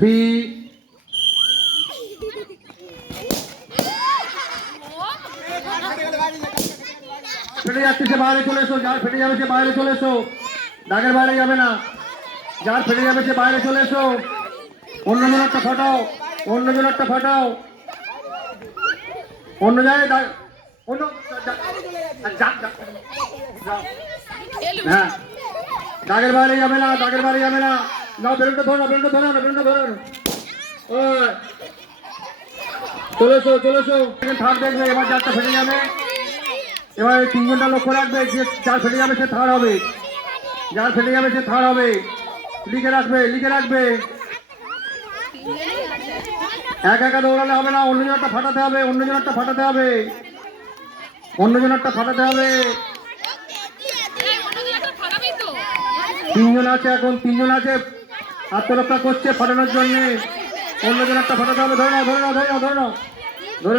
3 ফেটে যাচ্ছে, সে বাইরে চলে এসো। যার ফেটে যাবে সে বাইরে চলে এসো, দাগের বাইরে যাবে না। যার ফেটে যাবে সে বাইরে চলে এসো। অন্যজনেরটা ফাটাও, অন্যজনেরটা ফাটাও, অন্য জায়গায় অন্য। হ্যাঁ, দাগের বাইরে যাবে না, দাগের বাইরে যাবে না। নাও বেলুনটা ধরো, বেলুনটা ধরো না, বেলুনটা ধরো না। চলে এসো, চলে এসো। থার্ড দেখবে, এবার যারটা ফেটে যাবে, এবার তিনজনটা লক্ষ্য রাখবে, যে যার ফেটে যাবে সে থার্ড হবে, যার ফেটে যাবে সে থার্ড হবে। লিখে রাখবে, লিখে রাখবে। একা একা দৌড়ালে হবে না, অন্যজনটা ফাটাতে হবে, অন্যজনটা ফাটাতে হবে, অন্যজনটা ফাটাতে হবে। তিনজন আছে, এখন তিনজন আছে, আত্মরক্ষা করছে ফাটানোর জন্য। অন্যজনটা ফাটাতে হবে। ধরে নাও, ধরে নাও, ধরে নাও, ধরে নাও, ধরে